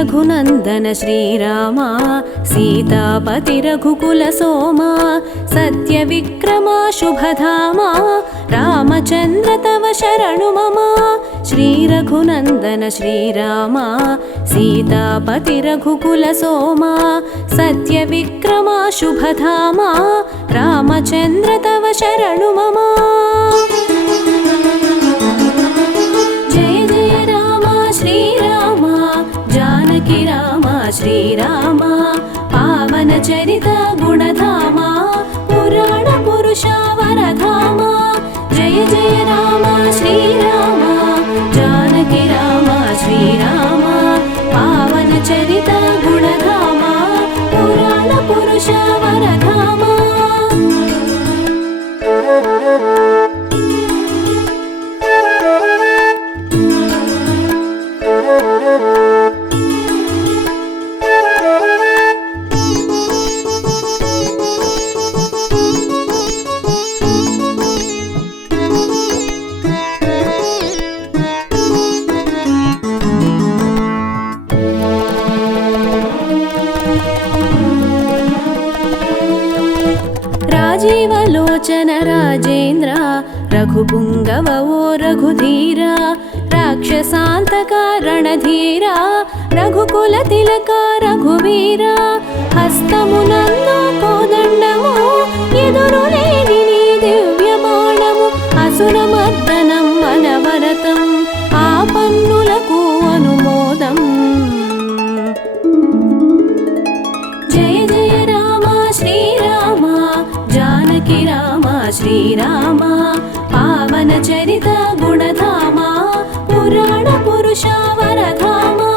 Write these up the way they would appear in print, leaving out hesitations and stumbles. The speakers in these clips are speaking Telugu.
रघुनन्दन श्रीरामा सीतापति रघुकुल सोमा सत्यविक्रमा शुभधामा रामचन्द्र तव शरणु मम श्री रघुनन्दन श्रीरामा सीतापति रघुकुल सोमा सत्यविक्रमा शुभधामा रामचन्द्र तव शरणु मम जय जय राम श्रीराम जानकी राम श्रीराम पावन चरित गुणधामा पुराण पुरुष वरधामा जय जय राम श्रीराम जानकी राम श्रीराम पावन चरित गुणधामा पुराण पुरुष वरधामा राजीवलोचन राजेन्द्र रघुपुंगव वो रघुधीरा राक्षसान्तक रणधीरा रघुकुल तिलक रघुवीरा हस्तमुनंदो कोदंडमु एदुरुलेनि नी दिव्य बाणमु असुरमर्दनं मनवरतं आपन्नुలకు अनुमोदं जय जय राम श्रीराम जानकी राम श्रीराम पावन चरित गुणधामा पुराण पुरुष वरधामा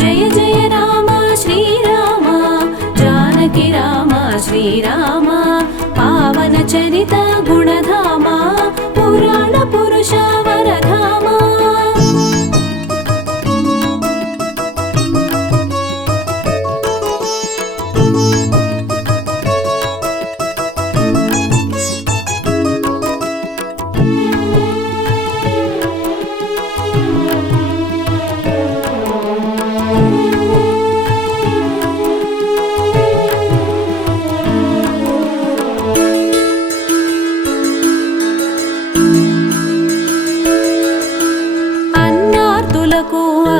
जय जय राम श्रीराम जानकी राम श्रीराम पावन चरित गुणधामा पुराण पुरुष वरधामा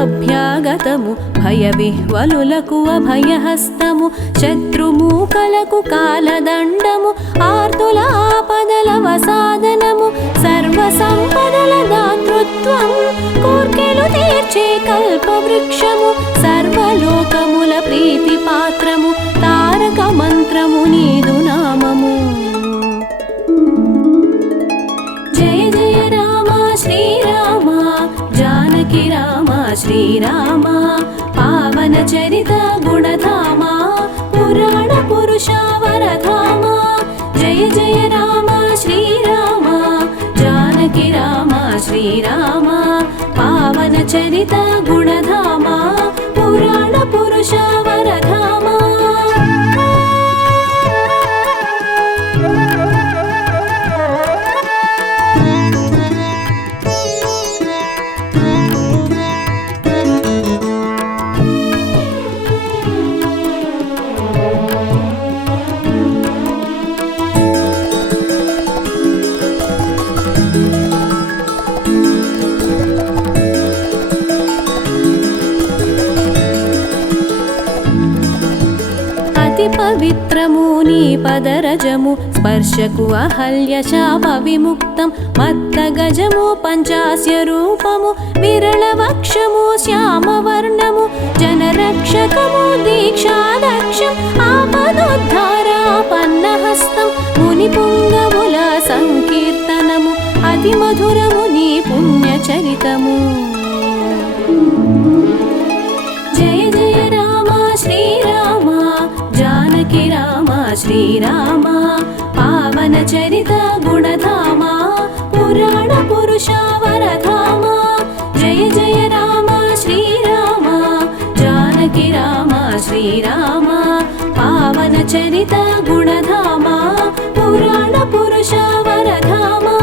అభ్యాగతము భయ విహ్వలులకు అభయహస్తము శత్రుమూకలకు కాలదండము ఆర్తుల ఆపదల వసాదనము సర్వ సంపదల దాతృత్వం కోర్కెలు తీర్చే కల్పవృక్షము సర్వలోకముల ప్రీతి పాత్రము తారక మంత్రము నీదు నామము జయ జయ రామ శ్రీరామ जानकी राम श्रीराम पावन चरित गुणधामा पुराण पुरुष वरधामा जय जय राम श्रीराम जानकी राम श्रीराम पावन चरित गुणधामा पुराण पुरुष वरधामा పవిత్రము నీ పదరజము స్పర్శకు అహల్య శాప విముక్తం మత్త గజము పంచాస్య రూపము విరళ వక్షము శ్యామవర్ణము జనరక్షకము దీక్షాదక్షం ఆపదోద్ధారాపన్నహస్తం ముని పుంగవుల సంకీర్తనము అతి మధురము నీ పుణ్యచరితము జయ జయ రామ శ్రీరామ जानकी राम श्रीराम पावन चरित गुणधामा पुराण पुरुष वरधामा जय जय राम श्रीराम जानकी राम श्रीराम पावन चरित गुणधामा पुराण पुरुष वरधामा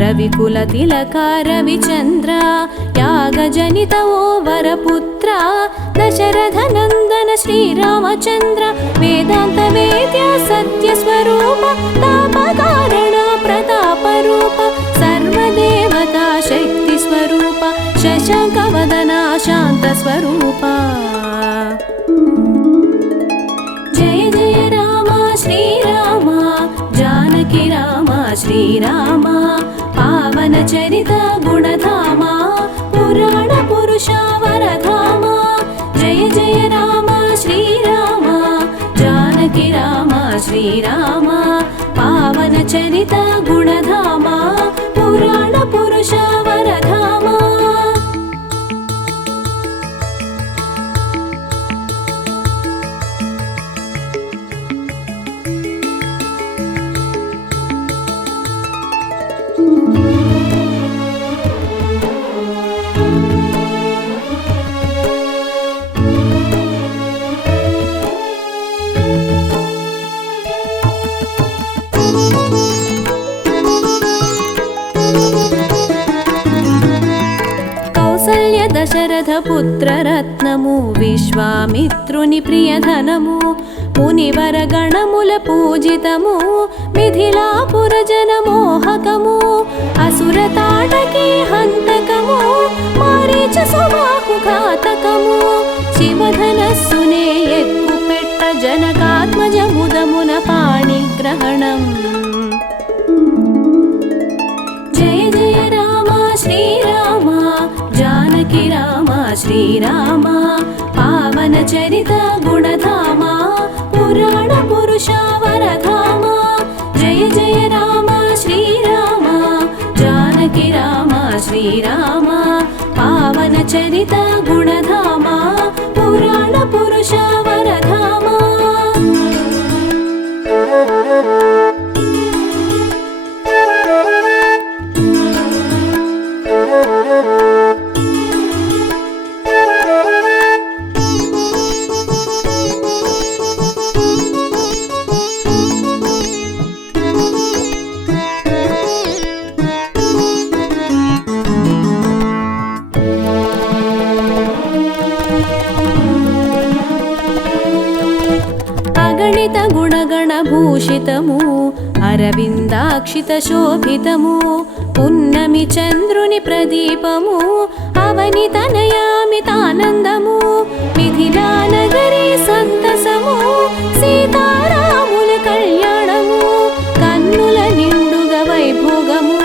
రవికుల తిలక రవిచంద్ర యాగజనిత ఓ వరపుత్ర దశరథ నందన శ్రీరామచంద్ర వేదాంత వేద్య సత్య స్వరూప తాపకారణ ప్రతాప రూప సర్వదేవతా శక్తి స్వరూప శశాంక వదన శాంత స్వరూప జయ జయ రామ శ్రీరామ జానకి రామ శ్రీరామ పావన చరిత గుణధామ పురాణ పురుష వరధామ జయ జయ రామ శ్రీరామ జానకి రామ శ్రీరామ పావన చరిత గుణధామ పురాణ పురుష వరధామ దశరథ పుత్ర రత్నము విశ్వామిత్రుని ప్రియధనము మునివర గణముల పూజితము మిథిలాపుర జన మోహకము అసుర తాటకి హంతకము మారీచ సుబాహు ఘాతకము శివధనస్సునే ఎక్కుపెట్ట జనకాత్మజ ముదమున పాణిగ్రహణం జయ జయ రామ శ్రీరామ జానకి రామ శ్రీరామ పావన చరిత గుణధామ పురాణ పురుష వరధామ జయ జయ రామ శ్రీరామ జానకి రామ శ్రీరామ పావన చరిత గుణధామ పురాణ పురుష వరధామ అగణిత గుణగణ భూషితము అరవిందాక్షిత శోభితము పున్నమి చంద్రుని ప్రదీపము అవని తనయామితానందము మిథిలా నగరి సంతసము సీతారాముల కళ్యాణము కన్నుల నిండుగ వైభోగము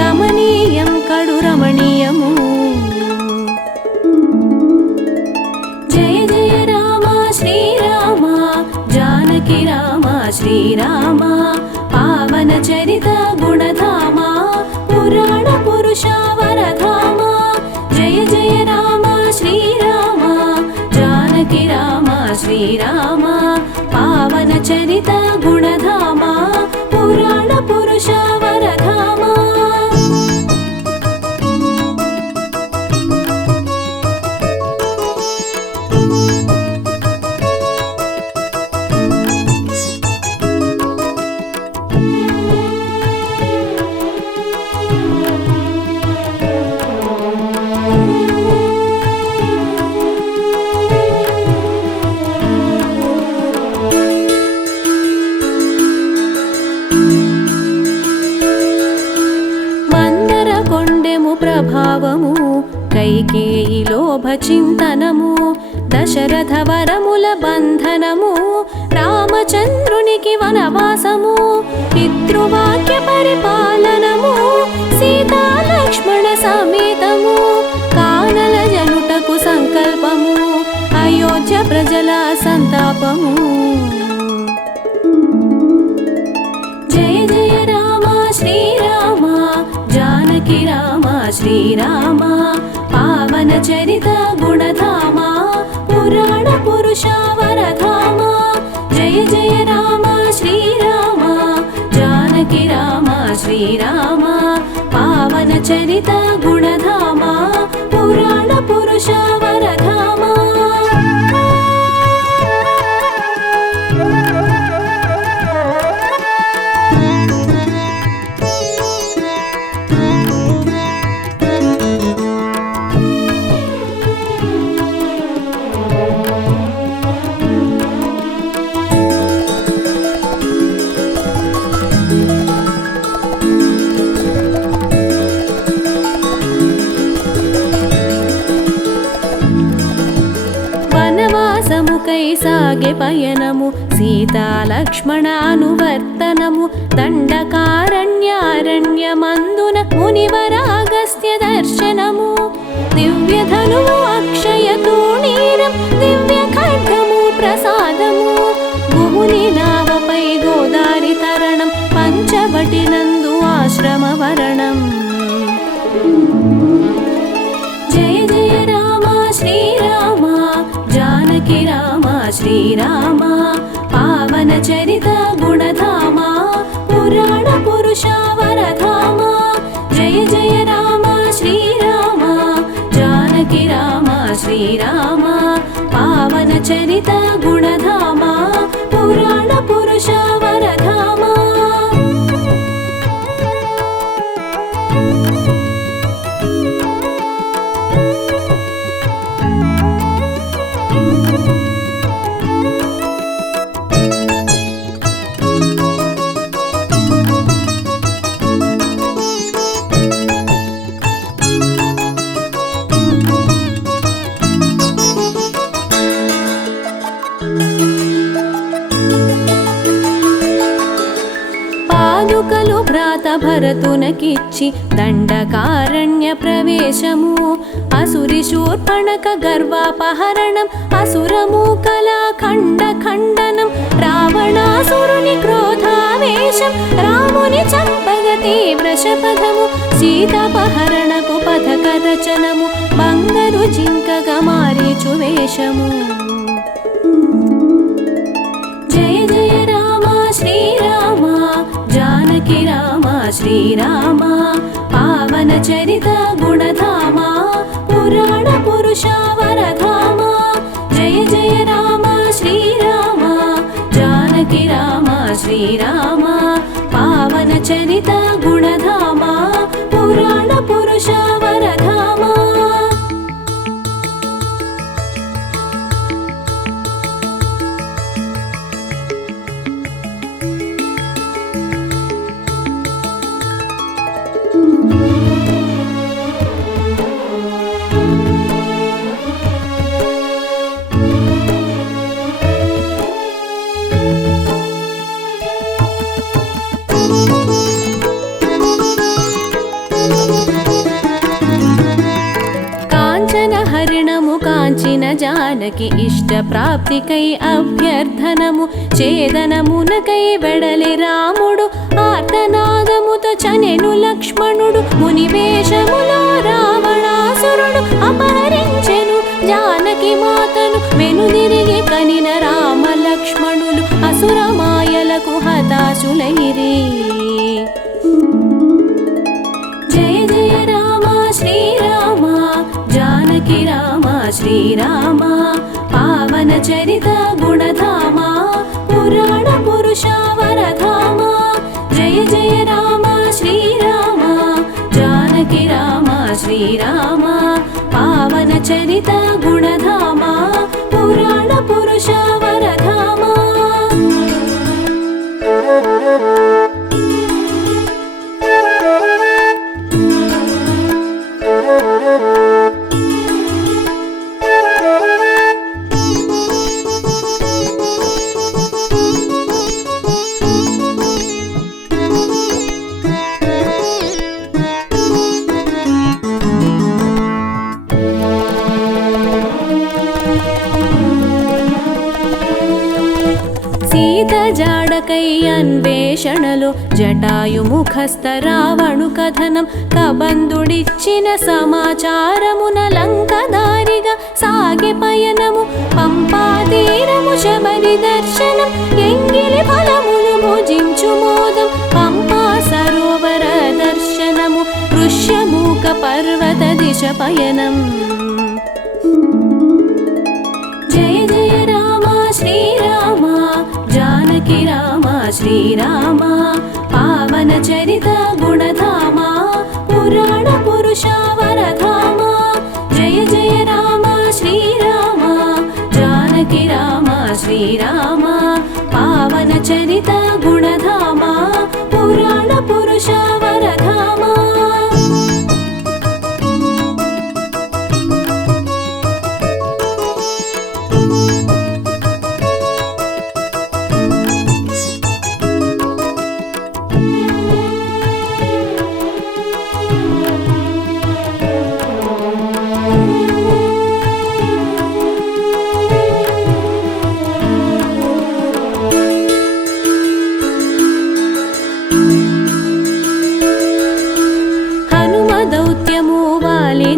కమనీయం కడు రమణీయము జయ జయ రామ శ్రీరామ జానకి రామ శ్రీరామ పావన చరిత గుణధామ పురాణ పురుష వరధామ జయ జయ రామ శ్రీరామ జానకి రామ శ్రీరామ పావన చరిత గుణధామ పురాణ పురుష వరధామ ప్రభావము కైకేయి లోభ చింతనము దశరథ వరముల బంధనము రామచంద్రునికి వనవాసము పితృవాక్య పరిపాలనము సీతా లక్ష్మణ సమేతము కానల జనుటకు సంకల్పము అయోధ్య ప్రజల సంతాపము జయ జయ రామ శ్రీరామ జానకి రామ శ్రీరామ పావన చరిత గుణధామ పురాణ పురుష వరధామ జయ జయ రామ శ్రీరామ జానకి రామ శ్రీరామ పావన చరిత గుణధామ పురాణ పురుష వరధామ రామపై సాగే పయనము సీతా లక్ష్మణ అనువర్తనము దండకారణ్యారణ్యమందున మునివరాగస్త్య దర్శనము దివ్యధనువు అక్షయ తూణీరం దివ్య ఖడ్గము ప్రసాదము భూముని నావపై గోదారి తరణం పంచవటి నందు ఆశ్రమ వరణం జయ జయ రామ శ్రీరామ జానకి రామ శ్రీరామ పావన చరిత గుణధామ పురాణ పురుష వరధామ జయ జయ రామ శ్రీరామ జానకి రామ శ్రీరామ పావన చరిత గుణధామ పురాణ పురుష వరధామ పాదుకలు భ్రాత భరతునకిచ్చి దండకారణ్య ప్రవేశము అసురి శూర్పణక గర్వాపహరణం అసురము కళా ఖండ ఖండనం రావణాసురుని క్రోధావేశం రాముని చంపగ తీవ్ర శపథము సీతాపహరణకు పథక రచనము బంగరు జింకగా మారీచు వేషము జయ జయ రామ శ్రీరామ జానకి రామ శ్రీరామ పావన చరిత గుణధామ పురాణ పురుష వరధామ జయ జయ రామ శ్రీరామ జానకి రామ శ్రీరామ పావన చరిత గుణధామ పురాణ పురుష వరధామ కాంచిన జానకి ఇష్ట ప్రాప్తికై అభ్యర్థనము చేదనమునకై వెడలి రాముడు ఆర్తనాదముతో చనెను లక్ష్మణుడు మునివేషములో రావణాసురుడు అపహరించెను జానకి మాతను వెనుదిరిగి కనిన రామ లక్ష్మణులు అసుర మాయలకు హతాశులైరి జయ జయ రామ శ్రీరామ జానకి రామ శ్రీరామ పావన చరిత గుణధామ పురాణ పురుష వరధామ జయ జయ రామ శ్రీరామ జానకి రామ శ్రీరామ పావన చరిత గుణధామ పురాణ పురుష వరధామ సీత జాడకై అన్వేషణలో జటాయుముఖస్థ రావణు కథనం కబంధుడిచ్చిన సమాచారమున లంకదారిగా సాగే పయనము పంపా తీరము శబరి దర్శనం ఎంగిలి ఫలములు భుజించు మోదం పంపా సరోవర దర్శనము ఋష్యమూక పర్వత దిశ పయనం జయ జయ రామ శ్రీరామ జానకి రామ శ్రీరామ పావన చరిత గుణధామ పురాణ పురుష వరధామ జయ జయ రామ శ్రీరామ జానకి రామ శ్రీరామ పావన చరిత గుణధామ పురాణ పురుష వరధామ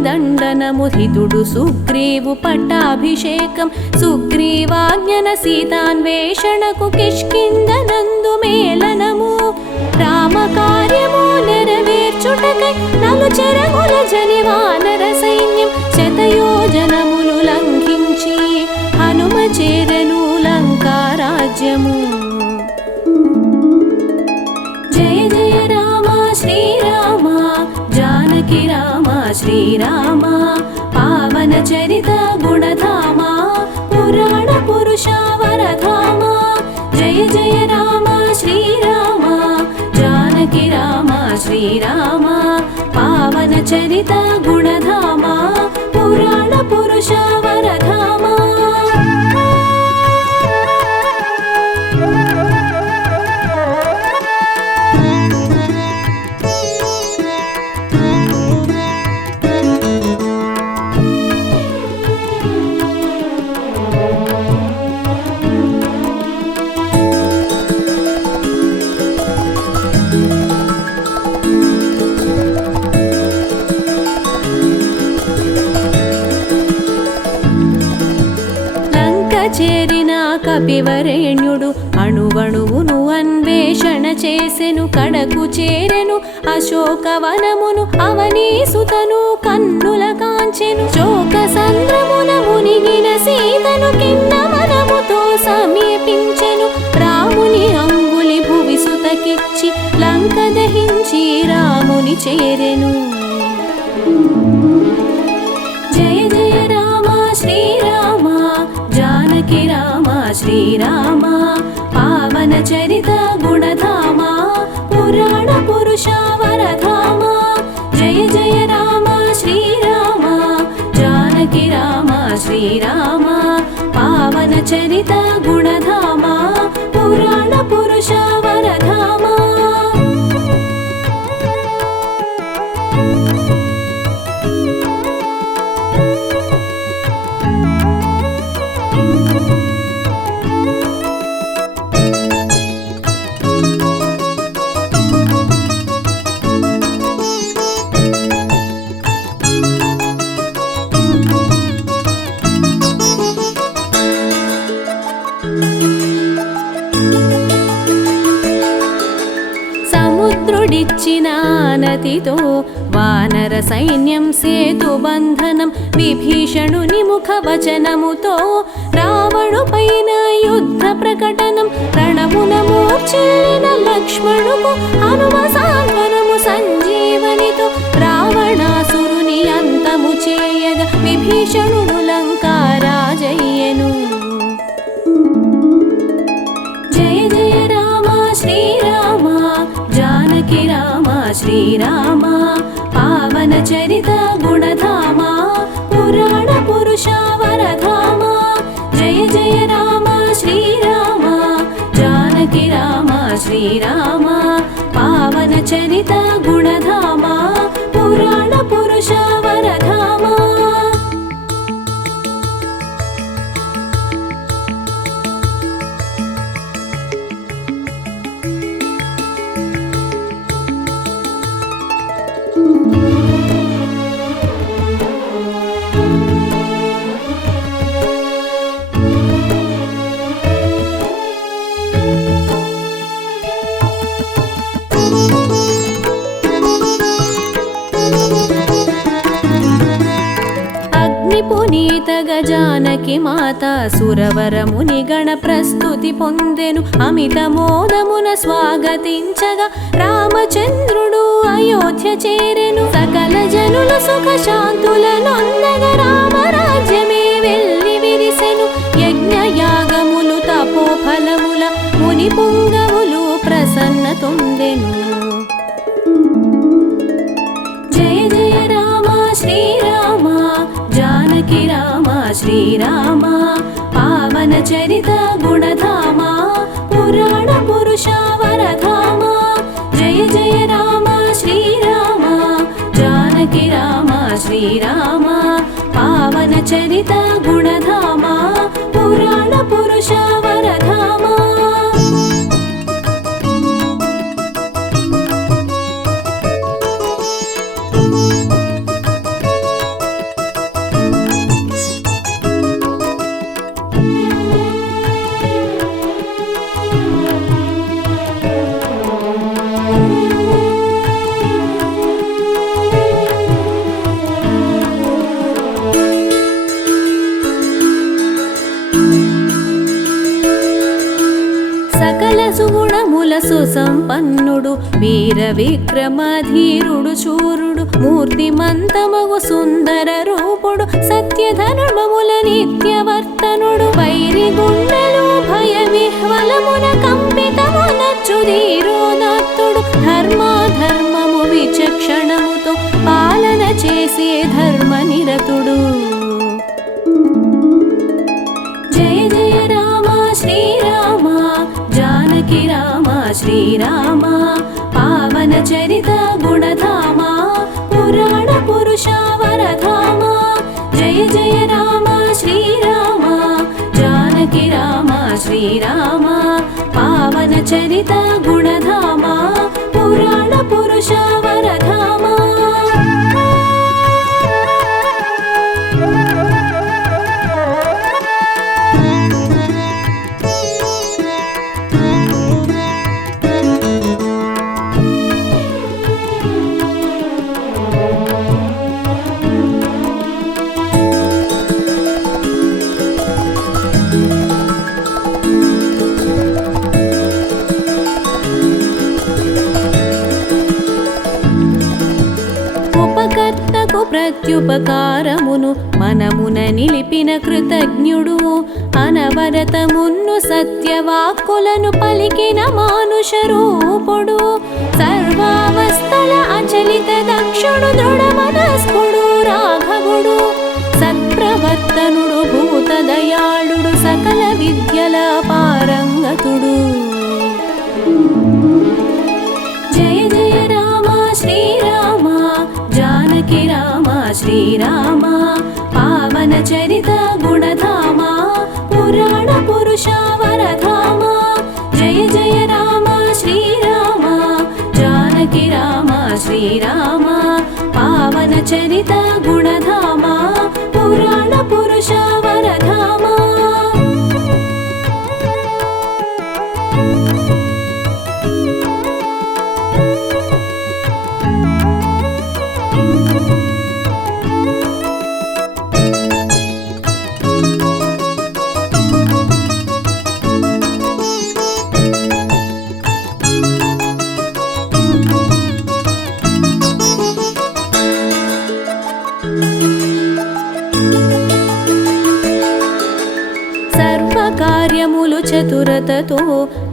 దండనము హితుడు సుగ్రీవు పట్టాభిషేకం సుగ్రీవాజ్ఞన సీతాన్వేషణకు కిష్కింధనందు మేళనము రామ కార్యము నెరవేర్చుటకై నలు చెరగుల జని వానర సైన్యం శతయోజనములు లంఘించి హనుమ చేరెను లంకా రాజ్యము. జయ జయ రామ శ్రీరామ జానకి రామ శ్రీరామ పావన చరిత గుణధామ పురాణ పురుష వరధామ. జయ జయ రామ శ్రీరామ జానకి రామ శ్రీరామ పావన చరిత గుణధామ పురాణ పురుష వరధామ. చేరిన కపివరేణ్యుడు అణువణువును అన్వేషణ చేసెను కడకు చేరెను అశోకవనమును అవనీసుతను కన్నుల కాంచెను శోక సంద్రమున మునిగిన సీతను కింద మనముతో సమీపించెను రాముని అంగులి భువిసుతకిచ్చి లంక దహించి రాముని చేరెను. జయ జయ రామ శ్రీరామ జానకి రామ శ్రీరామ పావన చరిత గుణధామ పురాణ పురుష వరధామ. జయ జయ రామ శ్రీరామ జానకి రామ శ్రీరామ పావన చరిత గుణధామ పురాణ పురుష వరధామ. సముద్రుడిచ్చిన నతితో వానర సైన్యం సేతుబంధనం విభీషణుని ముఖ వచనముతో రావణు పైన యుద్ధ ప్రకటనం రణమున మూర్ఛిల్లిన లక్ష్మణుకు హనుమ సాంత్వనము సంజీవనితో రావణాసురుని అంతము చేయగా విభీషణుడు లంకా రాజయ్యెను. జయ జయ రామ శ్రీరామ జానకి రామ శ్రీరామ పావన చరిత గుణధామ పురాణ పురుష వరధామ. జయ జయ రామ శ్రీరామ జానకి రామ శ్రీరామ పావన చరిత గుణధామ పురాణ పురుష వరధామ. పునీత గజానకి మాత సురవరముని గణ ప్రస్తుతి పొందెను అమిత మోదమున స్వాగతించగా రామచంద్రుడు అయోధ్య చేరెను సకల జనుల సుఖ శాంతుల నొందగ రామరాజ్యమే వెళ్ళి విరిసెను యజ్ఞ యాగములు తపోఫలముల ముని పుంగవులు ప్రసన్న తొందెను. జయ జయ రామ శ్రీరామ జానకి రామ శ్రీరామ పావన చరిత గుణధామ పురాణ పురుష వరధామ. జయ జయ రామ శ్రీరామ జానకి రామ శ్రీరామ పావన చరిత గుణధామ పురాణ పురుష వరధామ. సంపన్నుడు వీర విక్రమధీరుడు శూరుడు మూర్తిమంతమగు సుందర రూపుడు సత్యధర్మముల నిత్యవర్తనుడు వైరి గుండెలు భయ విహ్వలమున కంపితమునచ్చు ధీరోదాత్తుడు ధర్మాధర్మము విచక్షణముతో పాలన చేసే ధర్మనిరతుడు. జయ జయ రామ శ్రీరామ జానకి రామ శ్రీరామ పావన చరిత గుణధామ పురాణ పురుష వరధామ. జయ జయ రామ శ్రీరామ జానకి రామ శ్రీరామ పావన చరిత గుణధామ పురాణ పురుష వరధామ. ప్రత్యుపకారమును మనమున నిలిపిన కృతజ్ఞుడు అనవరతమున్ను సత్యవాక్కులను పలికిన మానుష రూపుడు సర్వావస్థల అచలిత దక్షుడు దృఢమనస్కుడు రాఘవుడు సత్ప్రవర్తనుడు భూతదయాళుడు సకల విద్యల పారంగతుడు. జయ జయ రామ శ్రీరామ జానకి రామ శ్రీరామ పావన చరిత గుణధామ పురాణ పురుష వరధామ. జయ జయ రామ శ్రీరామ జానకి రామ శ్రీరామ పావన చరిత గుణధామ పురాణ పురుష వరధామ. కార్యములు చతురతతో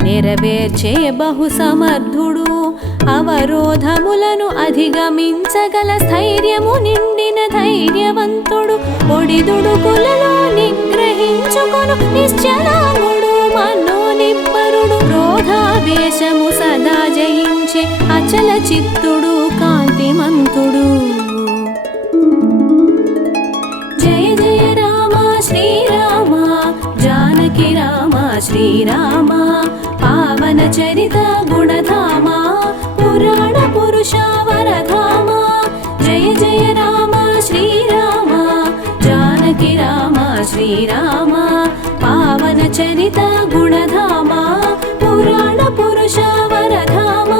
నెరవేర్చే బహు సమర్థుడు అవరోధములను అధిగమించగల స్థైర్యము నిండిన ధైర్యవంతుడు ఒడిదుడుకులలో నిగ్రహించుకొను నిశ్చలాంగుడు మనోనిబ్బరుడు క్రోధావేశము సదా జయించే అచల చిత్తుడు కాంతిమంతుడు. జయ జయ రామ శ్రీరామ జానకి రామ శ్రీరామ పావన చరిత గుణధామ పురాణ పురుష వరధామ. జయ జయ రామ శ్రీరామ జానకి రామ శ్రీరామ పావన చరిత గుణధామ పురాణ పురుష వరధామ.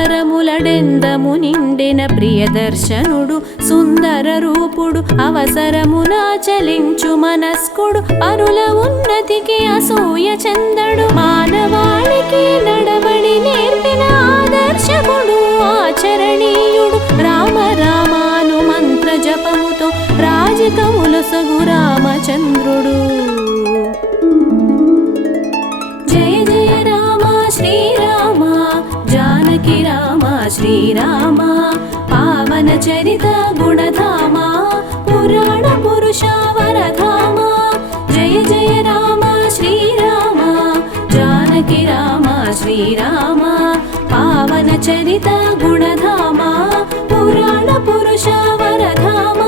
బాహ్యాంతరములడెందము నిండిన ప్రియదర్శనుడు సుందర రూపుడు అవసరమున చలించు మనస్కుడు పరుల ఉన్నతికి అసూయ చెందడు మానవాళికి నడవడి నేర్పిన ఆదర్శకుడు ఆచరణీయుడు రామ రామాను మంత్ర జపముతో రాజకములొసగు రామచంద్రుడు. జయ జయ రామ శ్రీరామ జానకి రామ శ్రీరామ పావన చరిత గుణధామ పురాణ పురుష వరధామ. జయ జయ రామ శ్రీరామ జానకి రామ శ్రీరామ పావన చరిత గుణధామ పురాణ పురుష వరధామ.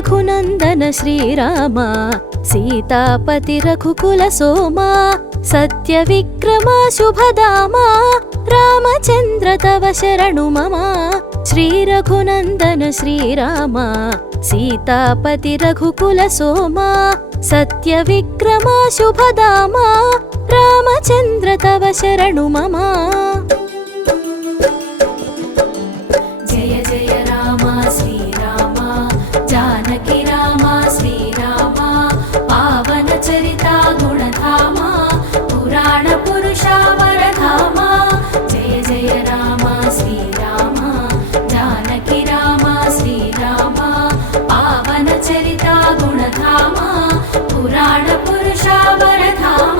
రఘునందన శ్రీరామ సీతాపతి రఘుకుల సోమ సత్య విక్రమ శుభదామ రామచంద్ర తవ శరణు మమ శ్రీ రఘునందన శ్రీరామ సీతాపతి రఘుకుల సోమ సత్య విక్రమ శుభదామ రామచంద్ర తవ శరణు మమ జయ జయ రామ శ్రీరామ జానకి రామ శ్రీరామ పావన చరిత గుణధామ పురాణ పురుష వరధామ జయ జయ రామ శ్రీరామ జానకి రామ శ్రీరామ పావన చరిత గుణధామ పురాణ పురుష వరధామ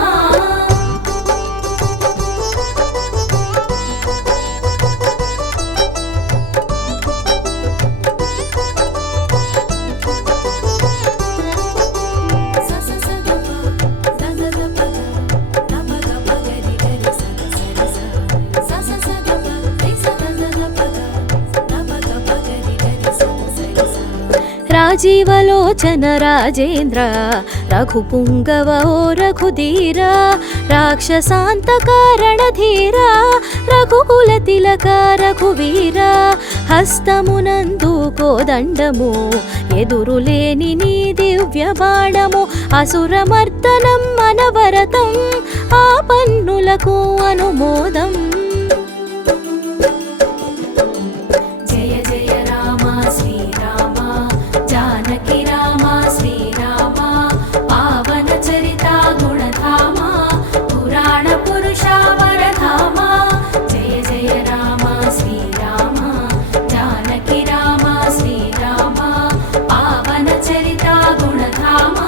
రాజీవలోచన రాజేంద్ర రఘుపుంగవ ఓ రఘుధీర రాక్షసాంతక రణధీర రఘుకుల తిలక రఘువీర హస్తమునందు కోదండము ఎదురులేని నీ దివ్య బాణము అసురమర్దనం అనవరతం ఆ పన్నులకు అనుమోదం జయ జయ రామ శ్రీరామ జానకి రామ శ్రీరామ పావన చరిత గుణధామ పురాణ పురుష వరధామ జయ జయ రామ శ్రీరామ జానకి రామ శ్రీరామ పావన చరిత గుణధామ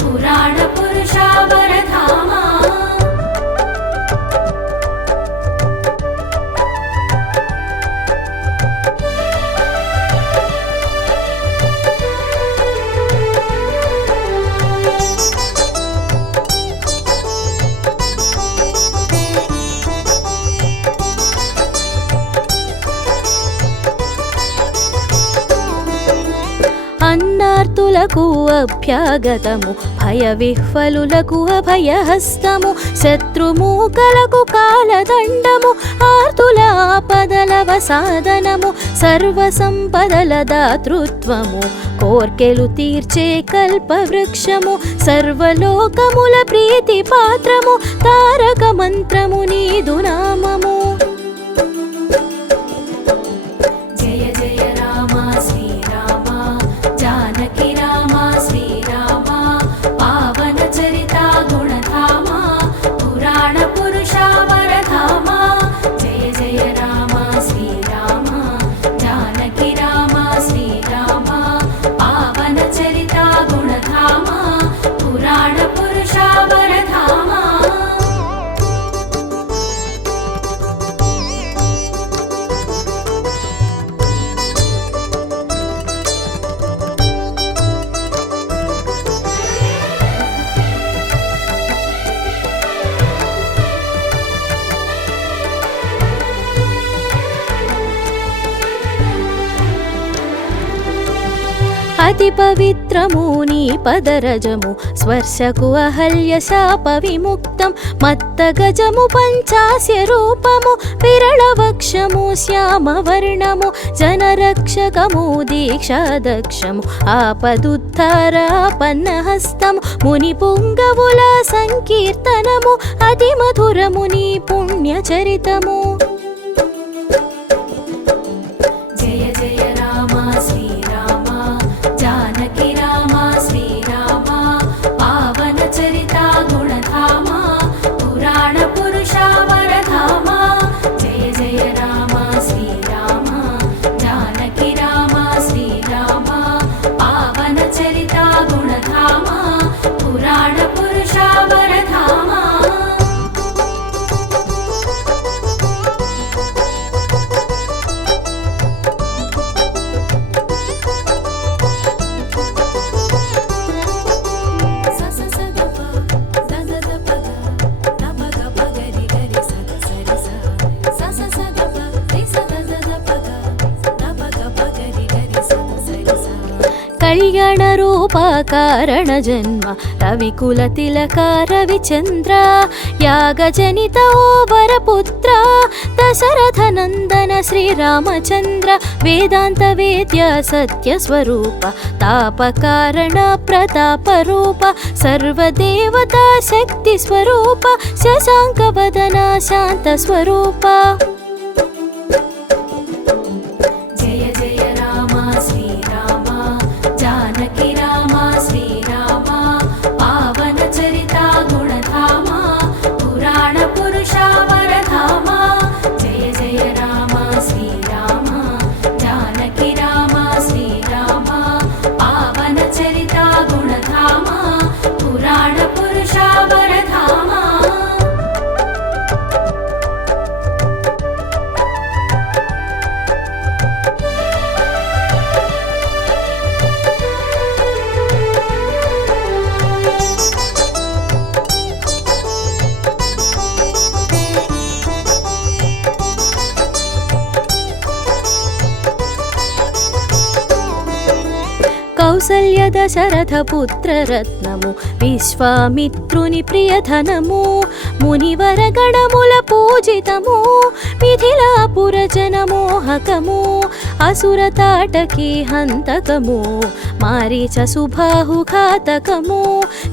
పురాణ పురుష వరధామ అన్నార్తులకు అభ్యాగతము భయ విహ్వలులకు అభయహస్తము శత్రుమూకలకు కాలదండము ఆర్తుల ఆపదలవ సాధనము సర్వ సంపదల దాతృత్వము కోర్కెలు తీర్చే కల్పవృక్షము సర్వలోకముల ప్రీతి పాత్రము తారక మంత్రము నీదు నామము జయ జయ రామ శ్రీరామ జానకి రామ శ్రీరామ పావన చరిత గుణధామ పురాణ పురుష వరధామ జయ జయ రామ శ్రీరామ జానకి రామ శ్రీరామ పావన చరిత గుణధామ పురాణ పురుష వరధామ అతి పవిత్రము నీ పదరజము స్వర్శకు అహల్య శాప విముక్తం మత్త గజము పంచాస్య రూపము విరళ వక్షము శ్యామ వర్ణము జనరక్షకము దీక్షాదక్షము ఆపదుద్ధారాపన్నహస్తము ముని పుంగవుల సంకీర్తనము అతి మధురము నీ పుణ్యచరితము జయ జయ రామ శ్రీరామ జానకి రామ శ్రీరామ పావన చరిత గుణధామ పురాణ పురుష వరధామ జయ జయ రామ శ్రీరామ జానకి రామ శ్రీరామ పావన చరిత గుణధామ పురాణ పురుష వరధామ కళ్యాణ రూప కారణ జన్మ రవికుల తిలక రవిచంద్ర యాగజనిత ఓ వరపుత్ర దశరథ నందన శ్రీరామచంద్ర వేదాంత వేద్య సత్య స్వరూప తాపకారణ ప్రతాప రూప సర్వదేవతా శక్తి స్వరూప శశాంక వదన శాంత స్వరూప. జయ జయ రామ శ్రీరామ జానకి రామ శ్రీరామ పావన చరిత గుణధామ పురాణ పురుష వరధామ. జయ జయ రామ శ్రీరామ జానకి రామ శ్రీరామ పావన చరిత గుణధామ పురాణ పురుష వరధామ. కౌసల్య దశరథ పుత్ర రత్నము విశ్వామిత్రుని ప్రియధనము మునివర గణముల పూజితము మిథిలాపుర జనమోహకము అసుర తాటకి హంతకము మారీచ సుబాహు ఘాతకము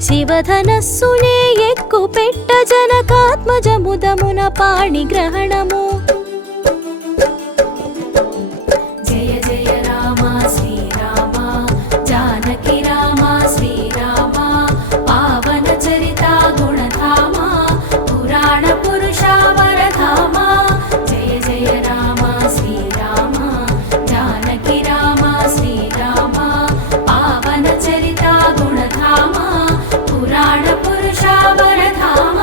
శివధనస్సునే ఎక్కు పెట్ట జనకాత్మజముదమున పాణిగ్రహణము. జయ జయ రామ శ్రీరామ జానకి రామ శ్రీరామ పావన చరిత గుణధామ పురాణ పురుష వరధామ. జయ జయ రామ శ్రీరామ జానకి రామ శ్రీరామ పావన చరిత గుణధామ పురాణ పురుష వరధామ.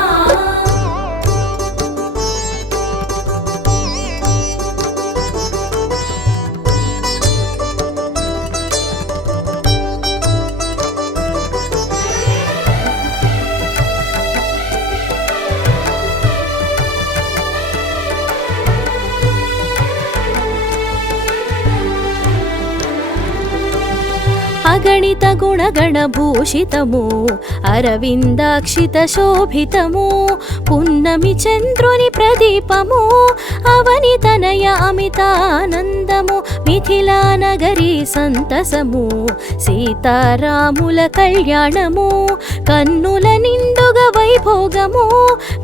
అగణిత గుణగణ భూషితము అరవిందాక్షిత శోభితము పున్నమి చంద్రుని ప్రదీపము అవని తనయ అమితానందము మిథిలా నగరి సంతసము సీతారాముల కళ్యాణము కన్నుల నిండుగ వైభోగము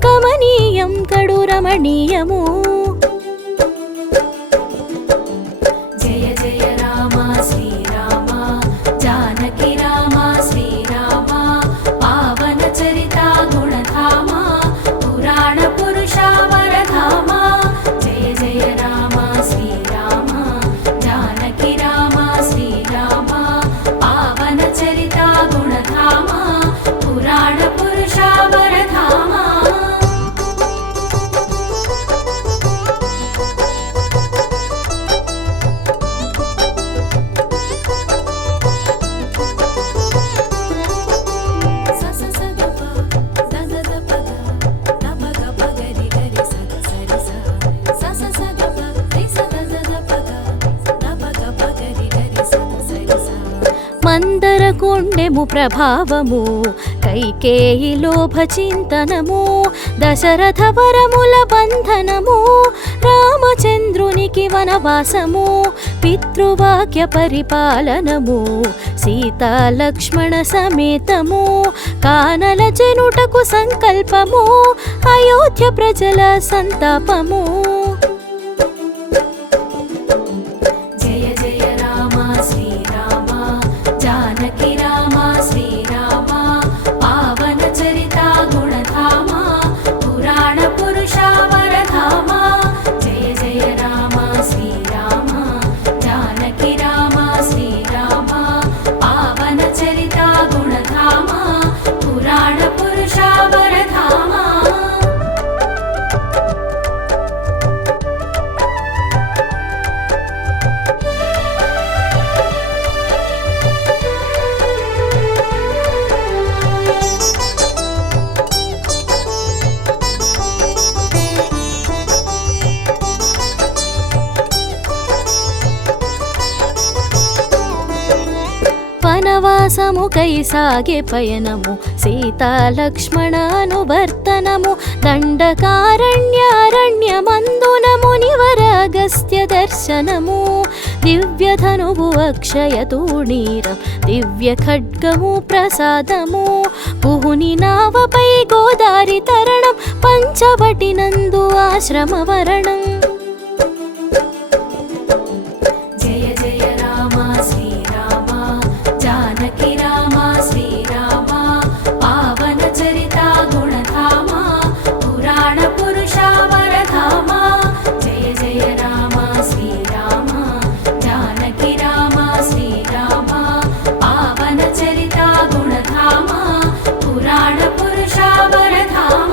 కమనీయం కడు రమణీయము. జయ జయ రామ శ్రీరామ జానకి రామ శ్రీరామ పావన చరిత గుణధామ పురాణ పురుష వరధామ. జయ జయ రామ శ్రీరామ జానకి రామ శ్రీరామ పావన చరిత గుణధామ పురాణ పురుష వరధామ. మందర కొండెము ప్రభావము కైకేయి లోభ చింతనము దశరథ వరముల బంధనము రామచంద్రునికి వనవాసము పితృవాక్య పరిపాలనము సీతా లక్ష్మణ సమేతము కానల జనుటకు సంకల్పము అయోధ్య ప్రజల సంతాపము. జయ జయ రామ శ్రీరామ జానకి రామ శ్రీరామ పావన చరిత గుణధామ పురాణ పురుష వరధామ. జయ జయ రామ శ్రీరామ జానకి రామ శ్రీరామ పావన చరిత గుణధామ పురాణ పురుష వరధామ. వనవాసముకై సాగే పయనము సీతా లక్ష్మణ అనువర్తనము దండకారణ్యారణ్యమందున మునివర అగస్త్య దర్శనము దివ్యధనువు అక్షయతూణీరం దివ్య ఖడ్గము ప్రసాదము పుహుని నావపై గోదారి తరణం పంచవటి నందు ఆశ్రమవరణం. జయ జయ రామ శ్రీరామ జానకి రామ శ్రీరామ పావన చరిత గుణధామ పురాణ పురుష వరధామ. జయ జయ రామ శ్రీరామ జానకి రామ శ్రీరామ పావన చరిత గుణధామ పురాణ పురుష వరధామ.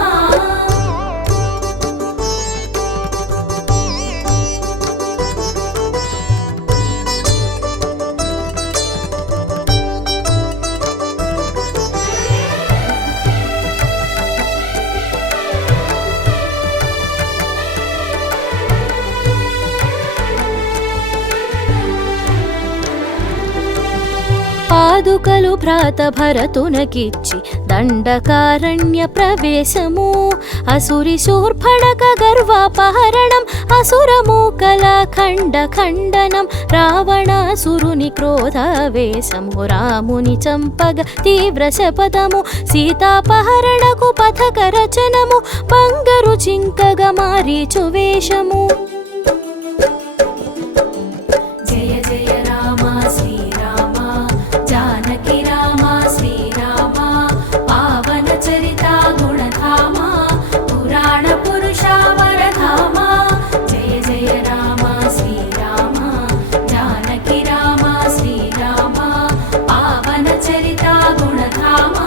పాదుకలు భ్రాత భరతునకిచ్చి దండకారణ్య ప్రవేశము అసురి శూర్పణక గర్వాపహరణం అసురమూకల ఖండ ఖండనం రావణాసురుని క్రోధావేశము రాముని చంపగ తీవ్ర శపథము సీతాపహరణకు పథక రచనము బంగరు చింకగ మారీచు వేషము. జయ జయ రామ శ్రీరామ జానకి రామ శ్రీరామ పావన చరిత గుణధామ పురాణ పురుష వరధామ. జయ జయ రామ శ్రీరామ జానకి రామ శ్రీరామ పావన చరిత గుణధామ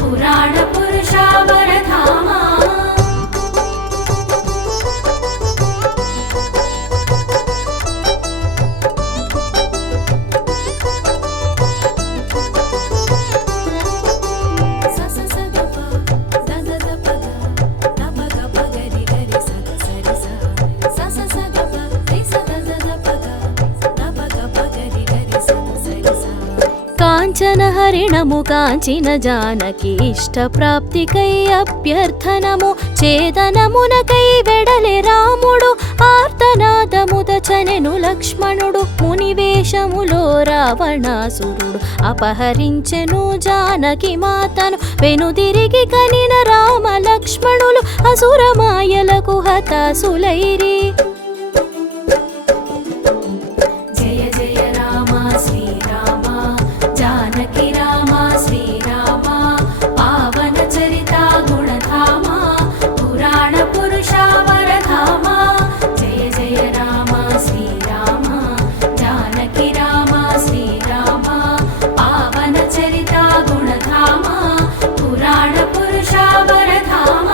పురాణ పురుష వరధామ. కాంచన హరిణము కాంచిన జానకి ఇష్ట ప్రాప్తికై అభ్యర్థనము చేదనమునకై వెడలె రాముడు ఆర్తనాదముద చనెను లక్ష్మణుడు మునివేషములో రావణాసురుడు అపహరించెను జానకి మాతను వెనుదిరిగి కనిన రామ లక్ష్మణులు అసురమాయలకు హతాసులైరి. జయ జయ రామ శ్రీరామ జానకి రామ శ్రీరామ పావన చరిత గుణధామ పురాణ పురుష వరధామ. జయ జయ రామ శ్రీరామ జానకి రామ శ్రీరామ పావన చరిత గుణధామ పురాణ పురుష వరధామ.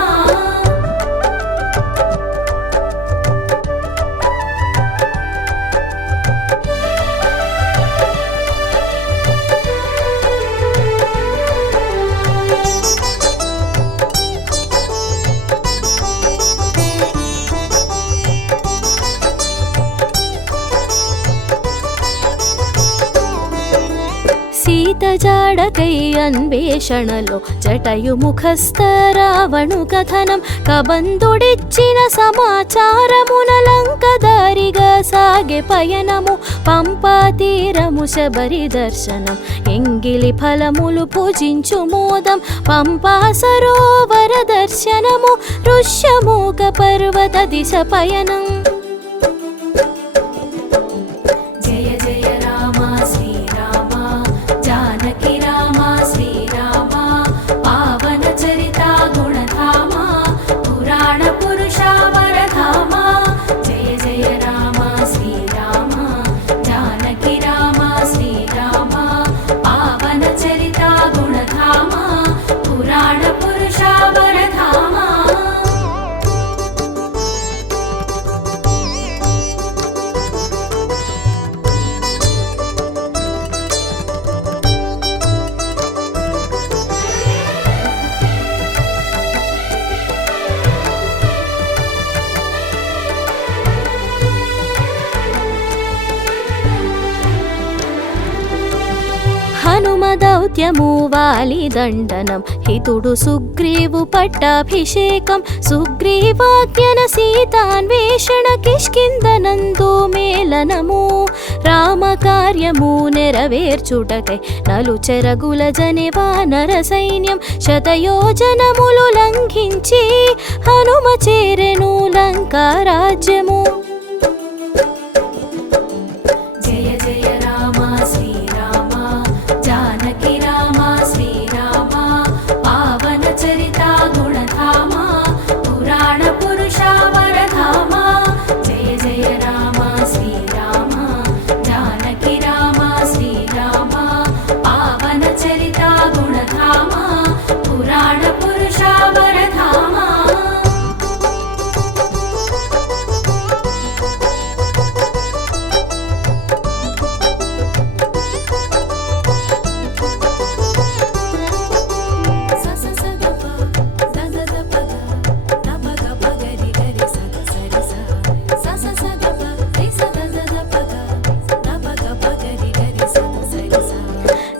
సీత జాడకై అన్వేషణలో జటయుముఖస్థ రావణు కథనం కబంధుడిచ్చిన సమాచారమున లంకదారిగా సాగే పయనము పంపా తీరము శబరి దర్శనం ఎంగిలి ఫలములు పూజించు మోదం పంపా సరోవర దర్శనము ఋష్యమూక పర్వత దిశ పయనం. జయ జయ రామ శ్రీరామ జానకి రామ శ్రీరామ పావన చరిత గుణధామ పురాణ పురుష వరధామ. జయ జయ రామ శ్రీరామ జానకి రామ శ్రీరామ పావన చరిత గుణధామ పురాణ పురుష వరధామ. నిత్యము వాలి దండనం హితుడు సుగ్రీవు పట్టాభిషేకం సుగ్రీవాజ్ఞన సీతాన్వేషణ కిష్కిందనందు మేళనము రామకార్యము నెరవేర్చుటకై నలుచెరగుల జని వానర సైన్యం శతయోజనములు లంఘించి హనుమ చేరెను లంకా రాజ్యము. జయ జయ రామ శ్రీరామ జానకి రామ శ్రీరామ పావన చరిత గుణధామ పురాణ పురుష వరధామ. జయ జయ రామ శ్రీరామ జానకి రామ శ్రీరామ పావన చరిత గుణధామ పురాణ పురుష వరధామ.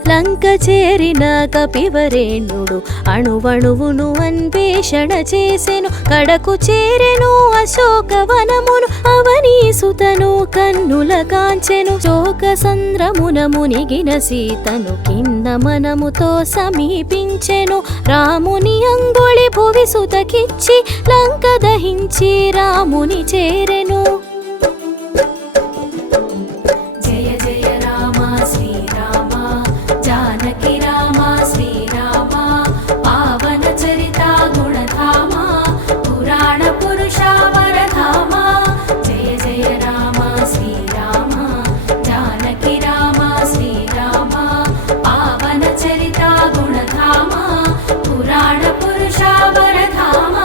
లంక చేరిన కపివరేణ్యుడు అణువణువును అన్వేషణ చేసెను కడకు చేరెను అశోకవనమును అవనీసుతను కన్నుల కాంచెను శోక సంద్రమున మునిగిన సీతను కింద మనముతో సమీపించెను రాముని అంగుళి భువి సుతకిచ్చి లంక దహించి రాముని చేరెను. జయ జయ రామ శ్రీరామ జానకి రామ శ్రీరామ పావన చరిత గుణధామ పురాణ పురుష వరధామ. జయ జయ రామ శ్రీరామ జానకి రామ శ్రీరామ పావన చరిత గుణధామ పురాణ పురుష వరధామ.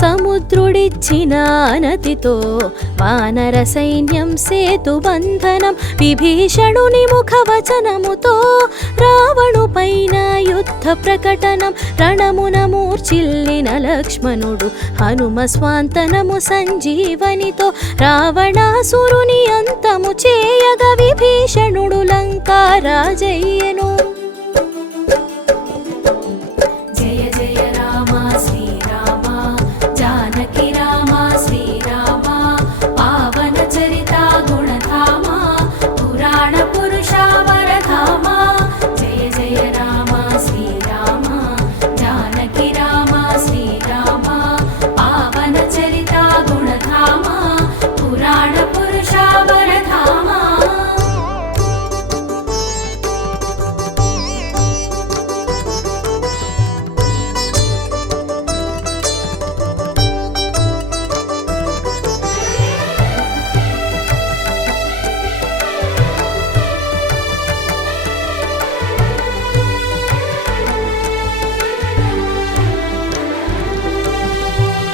సముద్రుడిచ్చిన అనతితో వానర సైన్యం సేతుబంధనం విభీషణుని ముఖవచనముతో రావణు పైన యుద్ధ ప్రకటనం రణమున మూర్చిల్లిన లక్ష్మణుడు హనుమ స్వాంతనము సంజీవనితో రావణాసురుని అంతము చేయగా విభీషణుడు లంకా రాజయ్యెను. జయ జయ రామ శ్రీరామ జానకి రామ శ్రీరామ పావన చరిత గుణధామ పురాణ పురుష వరధామ. జయ జయ రామ శ్రీరామ జానకి రామ శ్రీరామ పావన చరిత గుణధామ పురాణ పురుష వరధామ.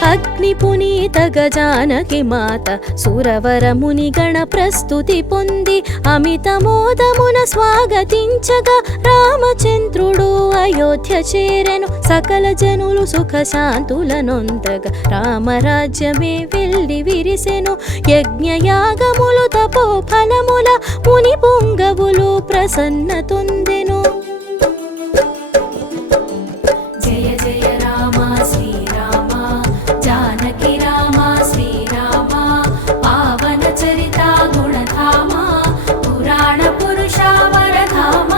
అగ్ని పునీత గజానకి మాత సురవర ముని గణ ప్రస్తుతి పొంది అమిత మోదమున స్వాగతించగా రామచంద్రుడు అయోధ్య చేరెను సకల జనులు సుఖ శాంతుల నొందగా రామరాజ్యమే వెళ్ళి విరిసెను యజ్ఞయాగములు తపో ఫలముల ముని పుంగవులు ప్రసన్న తొందెను. జయ జయ రామ శ్రీరామ జానకి రామ శ్రీరామ పావన చరిత గుణధామ పురాణ పురుష వరధామ.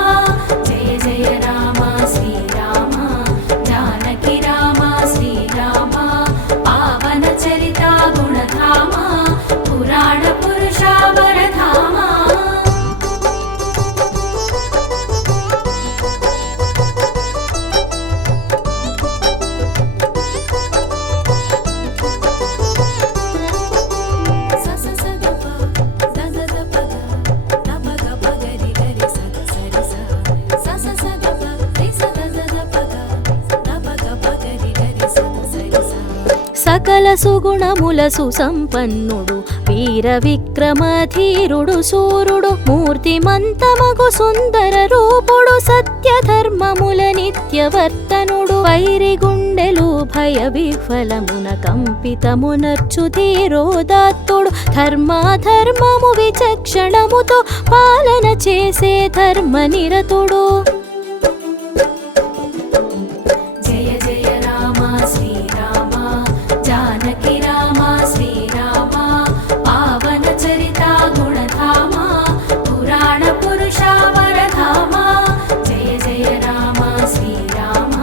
జయ జయ రామ శ్రీరామ జానకి రామ శ్రీరామ పావన చరిత గుణధామ పురాణ పురుష వరధామ. సకల సుగుణముల సుసంపన్నుడు వీర విక్రమధీరుడు సూర్యుడు మూర్తిమంతమగు సుందర రూపుడు సత్యధర్మముల నిత్యవర్తనుడు వైరి గుండెలు భయ విఫలమున కంపితమునర్చు ధీరోదాత్తుడు ధర్మాధర్మము విచక్షణముతో పాలన చేసే ధర్మనిరతుడు. జయ జయ రామ శ్రీరామ జానకి రామ శ్రీరామ పావన చరిత గుణధామ పురాణ పురుష వరధామ. జయ జయ రామ శ్రీరామ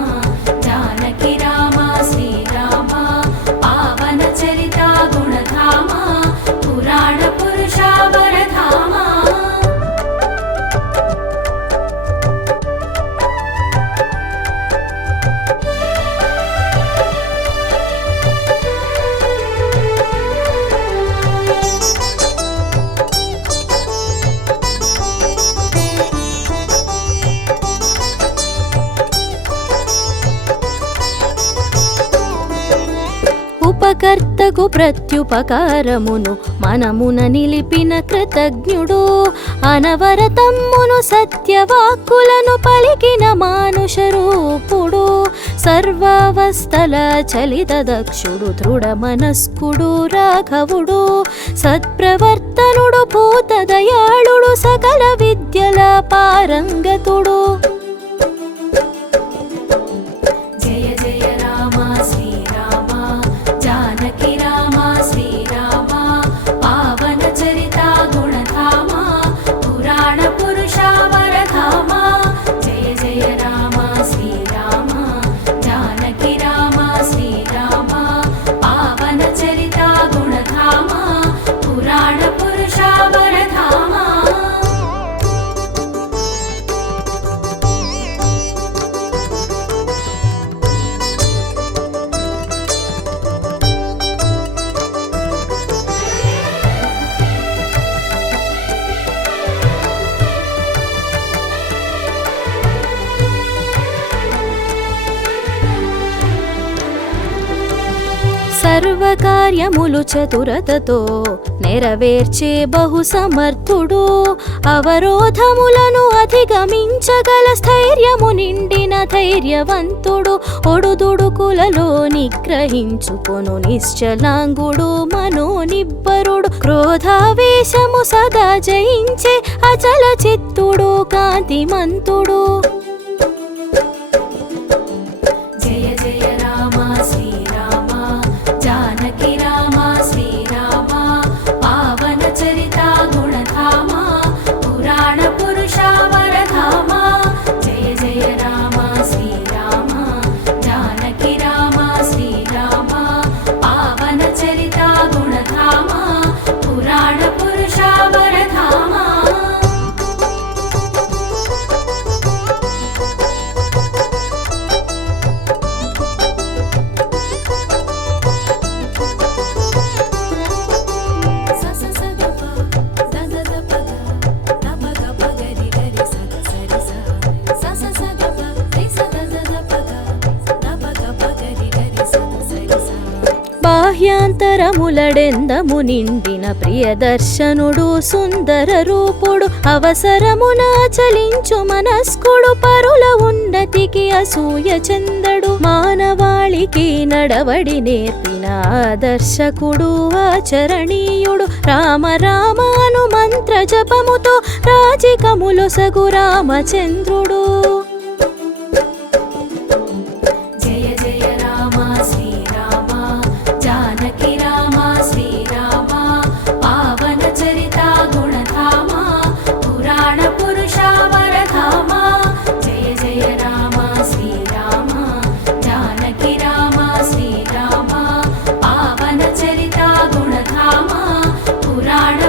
జానకి రామ శ్రీరామ పావన చరిత గుణధామ పురాణ పురుష వరధామ. ఉపకర్తకు ప్రత్యుపకారమును మనమున నిలిపిన కృతజ్ఞుడు అనవరతమ్మును సత్యవాక్కులను పలికిన మానుష రూపుడు సర్వావస్థల చలిత దక్షుడు దృఢ మనస్కుడు రాఘవుడు సత్ప్రవర్తనుడు భూతదయాళుడు సకల విద్యల పారంగతుడు. జయ జయ రామ శ్రీరామ జానకి రామ శ్రీరామ పావన చరిత గుణధామ పురాణ పురుష వరధామ. జయ జయ రామ శ్రీరామ జానకి రామ శ్రీరామ పావన చరిత గుణధామ పురాణ పురుష వరధామ. సర్వకార్యములు చతురతతో నెరవేర్చే బహు సమర్థుడు అవరోధములను అధిగమించగల స్థైర్యము నిండిన ధైర్యవంతుడు ఒడుదుడుకులలో నిగ్రహించుకొను నిశ్చలాంగుడు మనోనిబ్బరుడు క్రోధావేశము సదా జయించే అచల చిత్తుడు కాంతిమంతుడు. జయ జయ రామ శ్రీరామ జానకి రామ శ్రీరామ పావన చరిత గుణధామ పురాణ పురుష వరధామ. జయ జయ రామ శ్రీరామ జానకి రామ శ్రీరామ పావన చరిత గుణధామ పురాణ పురుష వరధామ. బాహ్యాంతరములడెందము నిండిన ప్రియదర్శనుడు సుందర రూపుడు అవసరమున చలించు మనస్కుడు పరుల ఉన్నతికి అసూయ చెందడు మానవాళికి నడవడి నేర్పిన ఆదర్శకుడు ఆచరణీయుడు రామ రామాను మంత్ర జపముతో రాజికములొసగు రామచంద్రుడు. జయ జయ రామ శ్రీరామ జానకి రామ శ్రీరామ పావన చరిత గుణధామ పురాణ పురుష వరధామ. జయ జయ రామ శ్రీరామ జానకి రామ శ్రీరామ పావన చరిత గుణధామ పురాణ